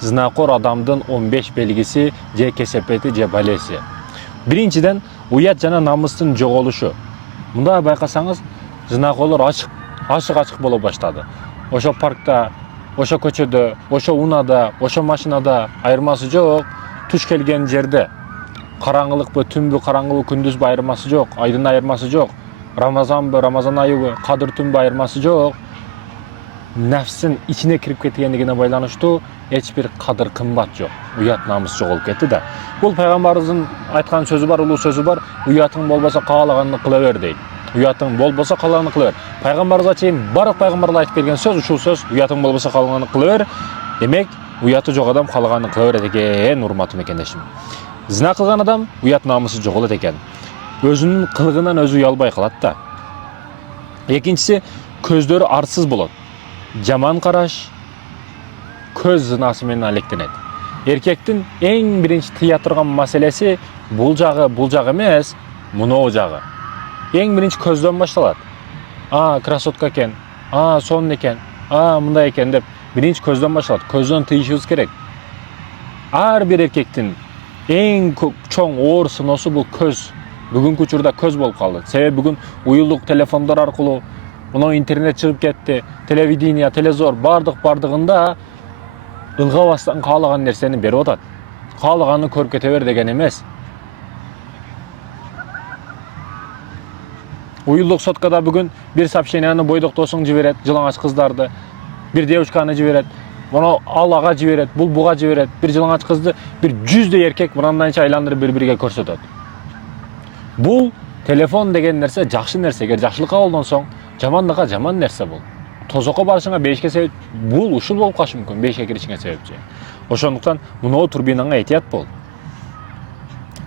zinakor adamdın 15 belgisi je kesepeti je balesi. Birinciden uyat jana namыстын жоголушу. Мында байкасаңыз, зinakorlar açık bola başladı. Oşo parkta, oşo көчөдө, oşo унада, oşo машинада айырмасы жок. Туш келген жерде караңгылыкпы, түнбү караңгылык, күндүзбү айырмасы жок, айдын айырмасы жок. Рамазанбы, Рамазан айыбы, кадыр түнбү айырмасы жок. Нәфсин ичине кирип кеткендигине байланыштуу эч бир кадыр кымбат жок. Уят намыс жоголуп кетти да. Бул пайгамбарыбыздын айткан сөзү бар, улуу сөзү бар. Уятың болбосо каалаганды кыла бер дейт. Уятың болбосо каалаганды кыла бер. Пайгамбарыбызга чейин барлык пайгамбарлар айтып келген сөз ушул сөз. Уятың болбосо каалаганды кыла бер. Демек, уяты жок адам каалаганды кыла берет экен, урматтуу мекендешим. Зина кылган адам уят намысы жоголот экен. Өзүнүн кылыгынан өзү уялбай калат да. Экинчиси, көздөрү арсыз болот. Жаман караш көз зинасы менен алектенет. Эркектин эң биринчи тыя турган маселеси бул жагы эмес, муноо жагы. Эң биринчи көздөн башталат. Красотка экен, сонун экен, мындай экен деп биринчи көздөн башталат. Көздөн тыйышыбыз керек. Ар бир эркектин эң чоң оор сыноосу бул көз. Бүгүнкү учурда көз болуп калды. Себеби бүгүн уюлдук телефондор аркылуу, мына интернет чыгып кетти, телевидение, телезор бардыгында ылгабастан каалаган нерсени берип атат. Каалаганды көрүп кете бер деген эмес. Уюлдук соткада бүгүн бир сообщенияны бойдок досуң жиберет, жылаңач кыздарды, бир девушканы жиберет, мына ал ага жиберет, бул буга жиберет, бир жылаңач кызды бир 100 эркек мындайча айландырып бири-бириге көрсөтөт. Бул телефон деген нерсе жакшы нерсе, эгер жакшылыкка колдонсоң, жамандыкка жаман нерсе бул. Тозокко барышыңа бешке себеп, бул ушул болуп калышы мүмкүн, бешке киришиңе себепчи. Ошондуктан муноо турбинаңа этият бол.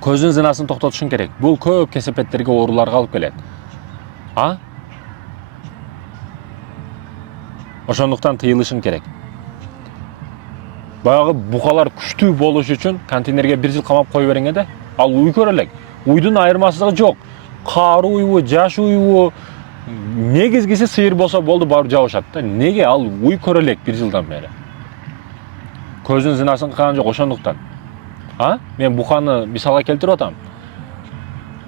Көздүн зинасын токтотушуң керек. Бул көп кесепеттерге, ооруларга алып келет. Ошондуктан тыйылышың керек. Баягы букалар күчтүү болуш үчүн контейнерге 1 жыл камап кое бериңе да, ал уй көрө элек. Уйдун айырмасыздыгы жок. Кары уйбу, жаш уйбу, негизгиси сыйыр болсо болду, барып жабышат да. Неге ал уй көрө элек 1 жылдан бери? Көздүн зинасын кылган жок, ошондуктан. Мен буканы мисалга келтирип атам.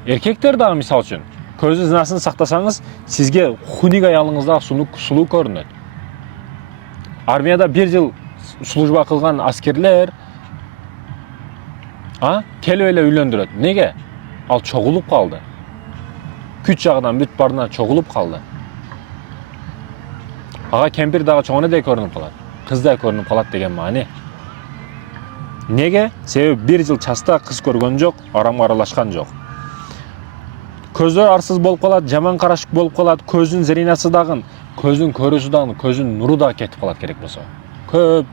Эркектер дагы мисал үчүн көздүн зинасын сактасаңыз, сизге хуник аялыңызда сулуу көрүнөт. Армияда 1 жыл служба кылган аскерлер келип эле үйлөндүрөт. Неге? Ал чогулуп калды. Күч жагынан бүт барына чогулуп калды. Ага кемпир дагы чоңонодай көрүнүп калат. Кыздай көрүнүп калат деген маани. Неге? Себеби 1 жыл часта кыз көргөн жок, арамга аралашкан жок. Көздөр арсыз болуп калат, жаман караш болуп калат, көздүн зеринасы дагы, көздүн көрүүсү дагы, көздүн нуру да кетип калат керек болсо. Көп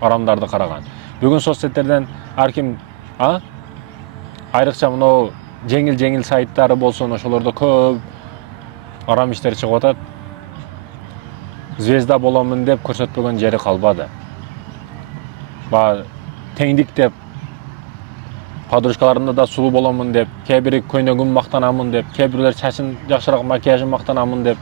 арамдарды караган. Бүгүн соцсеттерден ар ким айрыкча мына жеңил сайттары болсун, ошолордо көп арам иштер чыгып атат. Звезда боломун деп көрсөтпөгөн жери калбады. Теңдик деп, подружкаларымда да сулуу боломун деп, кээ бири көйнөгүм мактанамын деп, кээ бирлер чачын жакшыраак макияжын мактанамын деп,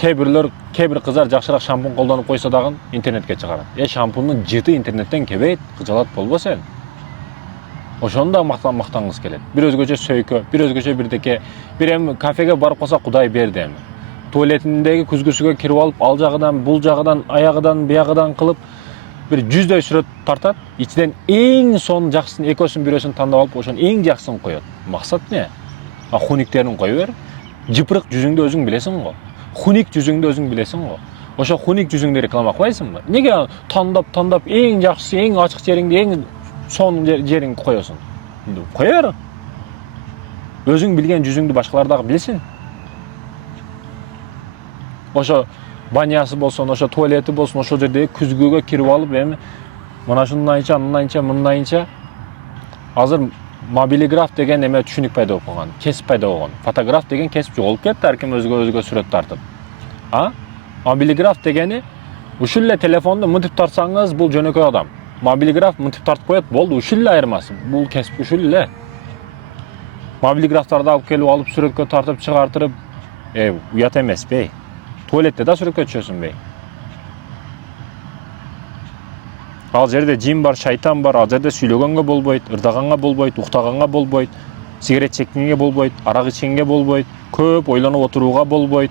кээ бир кыздар жакшыраак шампунь колдонуп койсо дагы интернетке чыгарат. Шампуньдун жыты интернеттен кебейт, кыжалат болбо сен. Ошону да мактангыңыз келет. Бир өзгөчө сөйкө, бир өзгөчө бирдеке, бир эми кафеге барып калса Кудай берди эми. Туалетиндеги күзгүсүгө кирип алып, ал жагыдан, бул жагыдан, аягыдан, биягыдан кылып бир 100дөй сүрөт тартат. Ичинен эң сонун жакшысын, экөөсүн бирөөсүн тандап алып, ошонун эң жакшысын коёт. Максат эмне? Хуниктерин кое бер. Жыпырык жүзүңдү өзүң билесиң го. Хуник жүзүңдү өзүң билесиң го. Ошо хуник жүзүңдү реклама кылбайсыңбы? Неге тандап эң жакшысы, эң ачык жериңди, эң сонун жериңди коесуң? Кое бер. Өзүң билген жүзүңдү башкалар дагы билсин. Ошо банясы болсун, ошо туалети болсун, ошол жерде күзгүгө кирип алып, эми мына мындайча. Азыр мобилиграф деген эме түшүнүк пайда болуп калган, кесип пайда болгон. Фотограф деген кесип жоголуп кетти, ар ким өзгө сүрөт тартып. Мобилиграф дегени ушул эле телефонду мынтип тартсаңыз, бул жөнөкөй адам. Мобилиграф мынтип тартып коет, болду, ушул эле айырмасы. Бул кесип ушул эле. Мобилиграфтарды алып сүрөткө тартып чыгартырып, уят эмеспи? Туалетте да сүрөткө түшөсүңбү? Ал жерде жин бар, шайтан бар, ал жерде сүйлөгөнгө болбойт, ырдаганга болбойт, уктаганга болбойт, сигарет чеккенге болбойт, арак ичкенге болбойт, көп ойлонуп отурууга болбойт.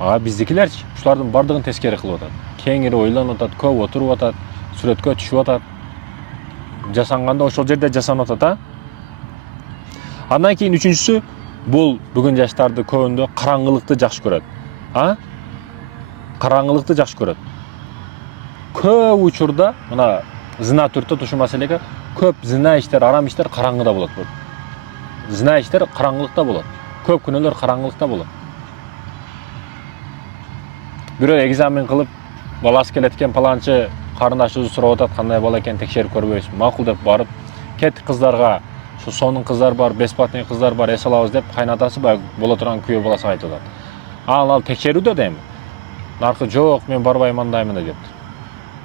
Биздикилерчи ушулардын бардыгын тескери кылып атат. Кеңири ойлонуп атат, көп отуруп атат, сүрөткө түшүп атат. Жасанганда ошол жерде жасанып атат, Андан кийин үчүнчүсү, бул бүгүн жаштарды көбүндө караңгылыкты жакшы көрөт. Караңгылыкты жакшы көрөт. Көп учурда мына зына түртөт ушул маселеге, көп зына иштер, арам иштер караңгыда болот. Зына иштер караңгылыкта болот. Көп күнөөлөр караңгылыкта болот. Бирөө экзамен кылып, баласы келет экен, паланчы карындашыбыз сурап атат, кандай бала экен текшерип көрбөйсүз. Макул деп барып, кеттик кыздарга, шу сонун кыздар бар, бесплатный кыздар бар, эс алабыз деп кайнатасы баягы боло турган күйөө баласына айтып атат. Ал текшерүүдө дейм. Наркы жок, мен барбайм андаймын деп.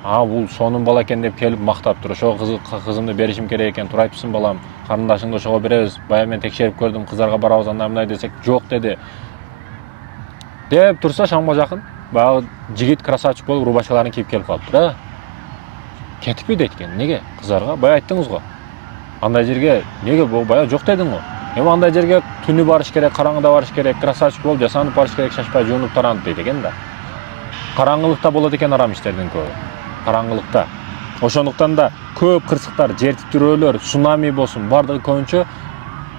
Бул сонун бала экен деп келип мактап тур. Ошо кызымды беришим керек экен, турайбысың балам, карындашыңды ошого беребиз. Бая мен текшерип көрдүм, кыздарга барабыз андай мындай десек, жок деди. Деп турса шамга жакын баягы жигит красавчик болуп рубашкаларын кийип келип калыптыр. Кетиппи дейт экен. Неге? Кыздарга бая айттыңыз го. Андай жерге неге бая жок дедиң го. Эми андай жерге түнү барыш керек, караңгыда барыш керек, красавчик болуп жасанып барыш керек, шашпай жуунуп таранып дейт экен да. Караңгылыкта болот экен арам иштердин көбү. Караңгылыкта. Ошондуктан да көп кырсыктар, жер титирөөлөр, цунами болсун, бардыгы көбүнчө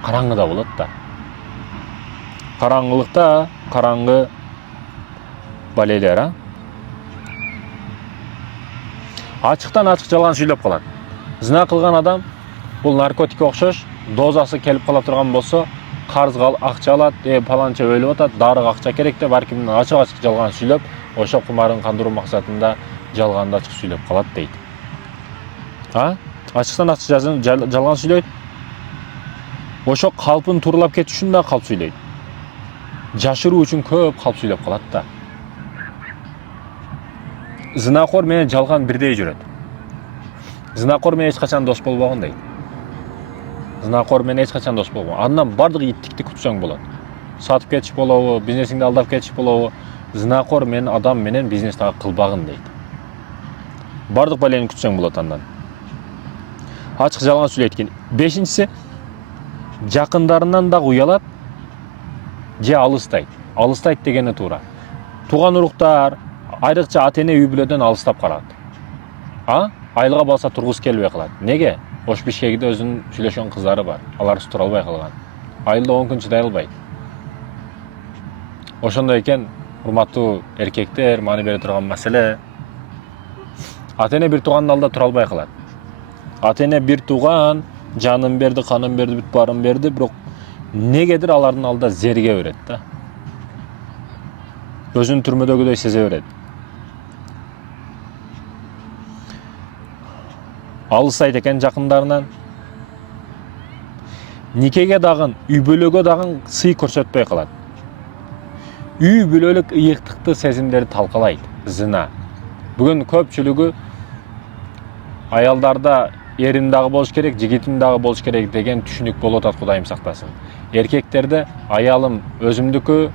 караңгыда болот да. Караңгылыкта, караңгы балелер, Ачыктан ачык жалган сүйлөп калат. Зына кылган адам бул наркотикке окшош, дозасы келип кала турган болсо, карызга акча алат, паланча өлүп атат, дарыга акча керек деп аркимдин ачык-ачык жалган сүйлөп, ошо кумарын кандыруу максатында жалганды ачык сүйлөп калат дейт. Ачыктан ачык жалган сүйлөйт. Ошо калпын тууралап кетиш үчүн да калп сүйлөйт. Жашыруу үчүн көп калп сүйлөп калат да. Зынакор менен жалган бирдей жүрөт. Зынакор менен эч качан дос болбогон дейт. Зынакор менен эч качан дос болбогон. Андан бардыгы иттикти күтсөң болот. Сатып кетиш болобу, бизнесиңди алдап кетиш болобу, зынакор менен адам менен бизнес дагы кылбагын дейт. Бардык балени күтсөң болот андан. Ачык жалган сүйлөйт экен. Бешинчиси, жакындарынан дагы уялат, же алыстайт. Алыстайт дегени туура. Тууган уруктар, айрыкча ата-эне үй бүлөдөн алыстап калат. Айлыга балса тургусу келбей калат. Неге? Ош Бишкекте өзүнүн сүйлөшкөн кыздары бар. Алар тура албай калган. Айылда 10 күн чыдай албайт. Ошондой экен, урматтуу эркектер, маани бере турган маселе. Ата-эне бир туугандын алдында тура албай калат. Ата-эне бир тууган жанын берди, канын берди, бүт баарын берди, бирок негедир алардын алдында зерге берет да. Өзүн түрмөдөгүдөй сезе берет. Алыстайт экен жакындарынан. Никеге дагы, үй бүлөгө дагы сый көрсөтпөй калат. Үй бүлөлүк ыйыктыкты сезимдерди талкалайт, зына. Бүгүн көпчүлүгү аялдарда эрим дагы болуш керек, жигитим дагы болуш керек деген түшүнүк болуп атат, Кудайым сактасын. Эркектерде аялым өзүмдүкү,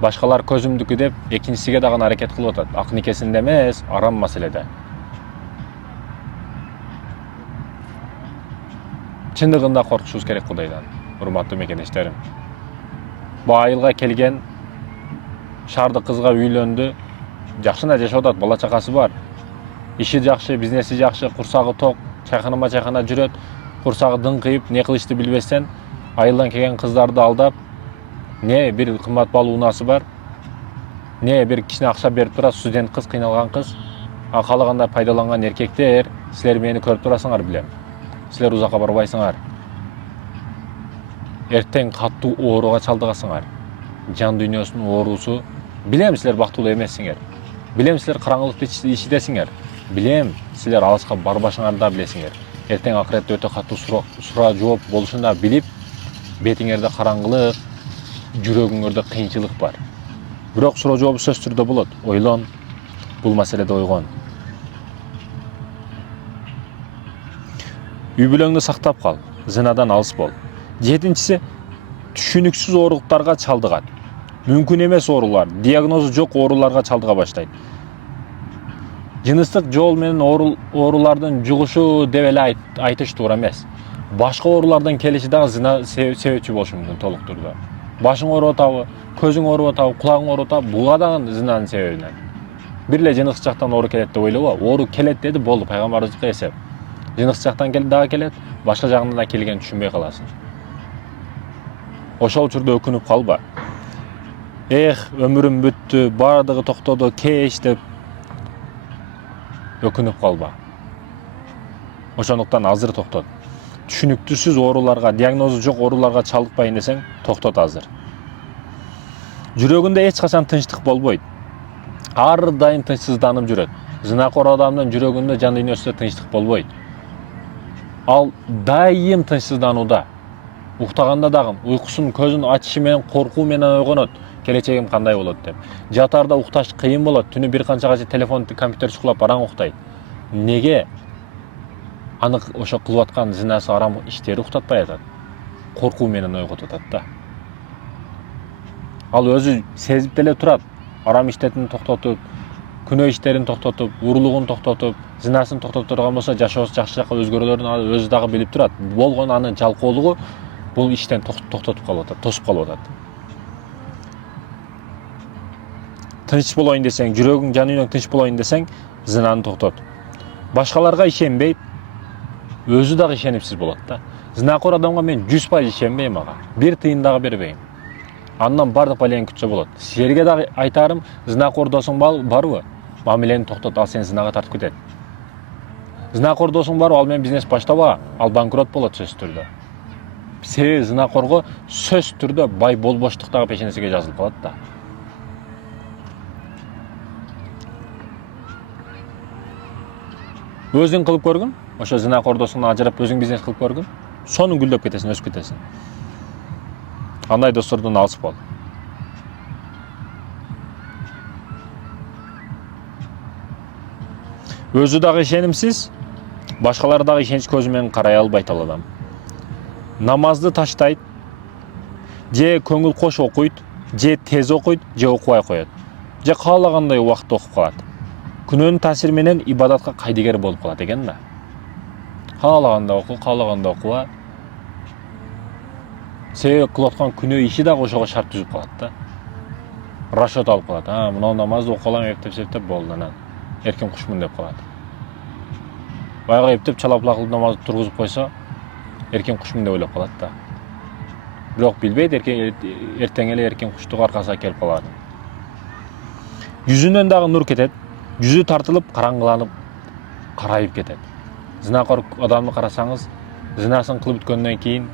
башкалар көзүмдүкү деп экинчисиге дагы аракет кылып атат. Ак никесинде эмес, арам маселеде. Чындыгында коркушубуз керек Кудайдан, урматтуу мекендештерим. Бу айылга келген шаардык кызга үйлөндү, жакшына жашап атат, бала чакасы бар. Иши жакшы, бизнеси жакшы, курсагы ток, чайханама жүрөт, курсагы дыңкыйып, не кылышты билбестен, айылдан келген кыздарды алдап, не бир кымбат баалуу унаасы бар, не бир кичине акча берип турат, студент кыз, кыйналган кыз. Каалагандай пайдаланган эркектер, силер мени көрүп турасыңар билем. Силер узакка барбайсыңар. Эртең каттуу ооруга чалдыгасыңар. Жан дүйнөсүнүн оорусу. Билем силер бактылуу эмессиңер. Билем силер караңгылыкты ичидесиңер. Билем силер алыска барбашыңарды да билесиңер. Эртең акыретте өтө каттуу суроо жооп болушун да билип, бетиңерде караңгылык, жүрөгүңөрдө кыйынчылык бар. Бирок суроо жооп сөзсүз түрдө болот. Ойлон, бул маселеде ойгон. Үй бүлөңдү сактап кал, зынадан алыс бол. Жетинчиси, түшүнүксүз оорулуктарга чалдыгат. Мүмкүн эмес оорулар, диагнозу жок ооруларга чалдыга баштайт. Жыныстык жол менен оорулардын жугушу деп эле айтыш туура эмес. Башка оорулардан келиши дагы зына себепчи болушу мүмкүн толук түрдө. Башың ооруп атабы, көзүң ооруп атабы, кулагың ооруп атабы, буга дагы зынанын себебинен. Бир эле жыныстык жактан оору келет деп ойлобо. Оору келет деди, болду, пайгамбарыбызга эсеп. Жыныстык жактан дагы келет, башка жагынан да келгенин түшүнбөй каласың. Ошол учурда өкүнүп калба. Өмүрүм бүттү, баардыгы токтоду, кеч деп өкүнүп калба. Ошондуктан азыр токтот. Түшүнүктүүсүз ооруларга, диагнозу жок ооруларга чалдыкпайын десең, токтот азыр. Жүрөгүндө эч качан тынчтык болбойт. Ар дайым тынчсызданып жүрөт. Зынакор адамдын жүрөгүндө, жан дүйнөсүндө тынчтык болбойт. Ал дайым тынчсызданууда. Уктаганда дагы уйкусун көзүн ачышы менен коркуу менен ойгонот. Келечегим кандай болот деп. Жатарда укташ кыйын болот. Түнү бир канчага чейин телефон, компьютер чукулап араң уктайт. Неге? Аны ошо кылып аткан зинасы арам иштери уктатпай атат. Коркуу менен ойготуп атат да. Ал өзү сезип деле турат. Арам иштетин токтотуп, күнөө иштерин токтотуп, урлугун токтотуп, зинасын токтотуп турган болсо, жашоосу жакшы жакка өзгөрөлөрүн өзү дагы билип турат. Болгон анын жалкоолугу бул иштен токтотуп калып атат, тосуп калып атат. Тынч болоюн десең, жүрөгүң, жан дүйнөң тынч болоюн десең, зинаны токтот. Башкаларга ишенбейт, өзү дагы ишенимсиз болот да. Зинакор адамга мен 100% ишенбейм ага. Бир тыйын дагы бербейм. Андан бардык балең күтсө болот. Силерге дагы айтарым, зинакор досуң барбы? Мамилени токтот, ал сени зинага тартып кетет. Зинакор досуң барбы? Ал менен бизнес баштаба, ал банкрот болот сөзсүз түрдө. Себеби зинакорго сөзсүз түрдө бай болбоштук дагы пешенесиге жазылып калат да. Өзүң кылып көргүн, ошо зинакор досуңдан ажырап өзүң бизнес кылып көргүн. Сонун гүлдөп кетесиң, өсүп кетесиң. Андай достордон алыс бол. Өзү дагы ишенимсиз, башкалар дагы ишенич көзү менен карай албайт ал адам. Намазды таштайт, же көңүл кош окуйт, же тез окуйт, же окубай коет. Же каалагандай убакытта окуп калат. Күнөөнүн таасири менен ибадатка кайдыгер болуп калат экен да. Каалаганда оку, каалаганда окуба. Себеби кылып аткан күнөө иши дагы ошого шарт түзүп калат да. Расчет алып калат. Мына намазды окуп алам эптеп болду анан. Эркин кушмун деп калат. Баягы эптеп чалапла кылып намазды тургузуп койсо, эркин кушмун деп ойлоп калат да. Бирок билбейт, эртең эле эркин куштук аркасына келип калат. Жүзүнөн дагы нур кетет. Жүзү тартылып, караңгыланып, карайып кетет. Зинакор адамды карасаңыз, зинасын кылып бүткөндөн кийин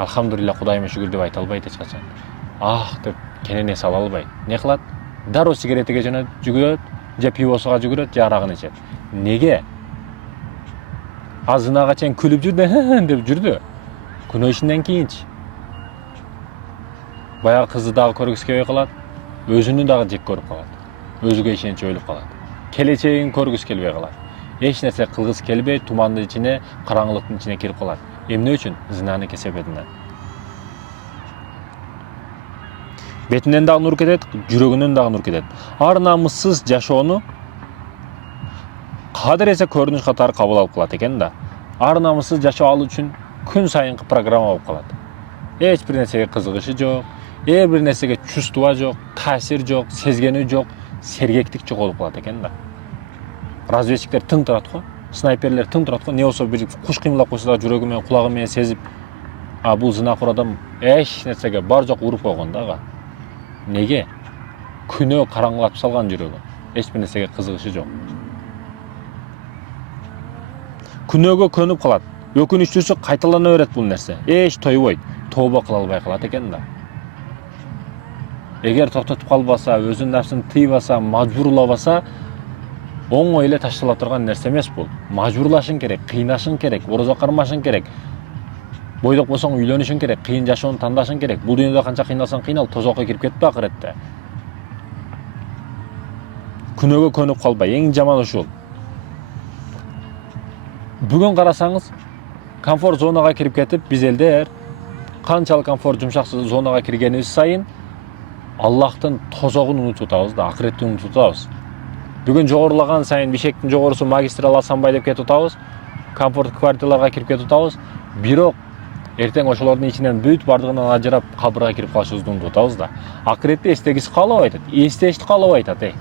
алхамдулилля, Кудайыма шүгүр деп айта албайт эч качан. Деп кенене сала албайт. Не кылат? Дароо сигаретиге жүгүрөт, же пивосуга жүгүрөт, же арагын ичет. Неге? Зинага чейин күлүп жүрдү, деп жүрдү. Күнөө ишинден кийинчи. Баягы кызды дагы көргүсү келбей калат, өзүнү дагы жек көрүп калат. Өзүгө ишенич өлүп калат. Келечегин көргүсү келбей калат. Эч нерсе кылгысы келбей, тумандын ичине, караңгылыктын ичине кирип калат. Эмне үчүн? Зинаны кесепетинен. Бетинен дагы нур кетет, жүрөгүнөн дагы нур кетет. Ар намыссыз жашоону кадыр эсе көрүнүш катары кабыл алып калат экен да. Ар намыссыз жашоо ал үчүн күн сайынкы программа болуп калат. Эч бир нерсеге кызыгышы жок, эр бир нерсеге чувство жок, таасир жок, сезгени жок, сергектик жоголуп калат экен да. Разведчиктер тың турат го, снайперлер тың турат го. Не болсо бир куш кыймылдап койсо да жүрөгү менен, кулагы менен сезип, бул зинакор адам эч нерсеге бар жок уруп койгон да ага. Неге? Күнөө караңгылатып салган жүрөгү. Эч бир нерсеге кызыгышы жок. Күнөөгө көнүп калат. Өкүнүчтүүсү кайталана берет бул нерсе. Эч тойбойт, тооба кыла албай калат экен да. Эгер токтотуп калбаса, өзүнүн нерсин тыйбаса, мажбурлабаса, оңой эле таштала турган нерсе эмес бул. Мажбурлашың керек, кыйнашың керек, орозо кармашың керек. Бойдок болсоң үйлөнүшүң керек, кыйын жашоону тандашың керек. Бул дүйнөдө канча кыйналсаң кыйнал, тозокко кирип кетпе акыретте. Күнөөгө көнүп калбай, эң жаман ушул. Бүгүн карасаңыз, комфорт зонага кирип кетип, биз элдер канчалык комфорт жумшак зонага киргенибиз сайын Аллахтын тозогун унутуп атабыз да, акыретти унутуп атабыз. Бүгін жоғырылаған сайын бишектин жогорусу магистрал асанбай деп кетип атабыз. Комфорттуу квартираларга кирип кетип атабыз. Бирок эртең ошолордун ичинен бүт бардыгынан ажырап кабырга кирип калышыбызды умтуп атабыз да. Акыретте эстегиси калабай атат. Эстешти калабай атат.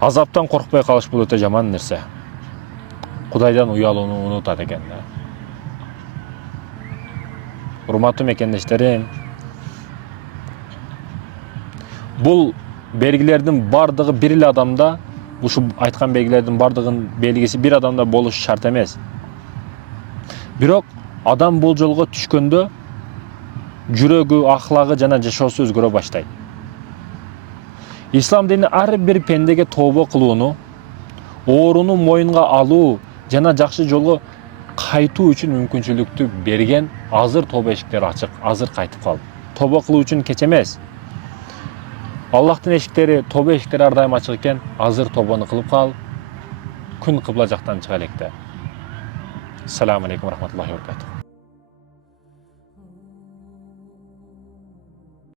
Азаптан коркпой калыш бул өтө жаман нерсе. Кудайдан уялууну унутат экен да. Урматтуу мекендештерим, бул белгилердин бардыгы бир эле адамда, ушу айткан белгилердин бардыгынын белгиси бир адамда болушу шарт эмес. Бирок адам бул жолго түшкөндө жүрөгү, ахлагы жана жашоосу өзгөрө баштайт. Ислам дини ар бир пендеге тобо кылууну, ооруну моюнга алуу жана жакшы жолго кайтуу үчүн мүмкүнчүлүктү берген. Азыр тоба эшиктери ачык, азыр кайтып кал. Тоба кылуу үчүн кеч эмес. Аллахтын эшиктери, тоба эшиктери ар дайым ачык экен. Азыр тобону кылып кал. Күн кыбла жактан чыга электе. Ассаламу алейкум рахматуллахи ва баракатух.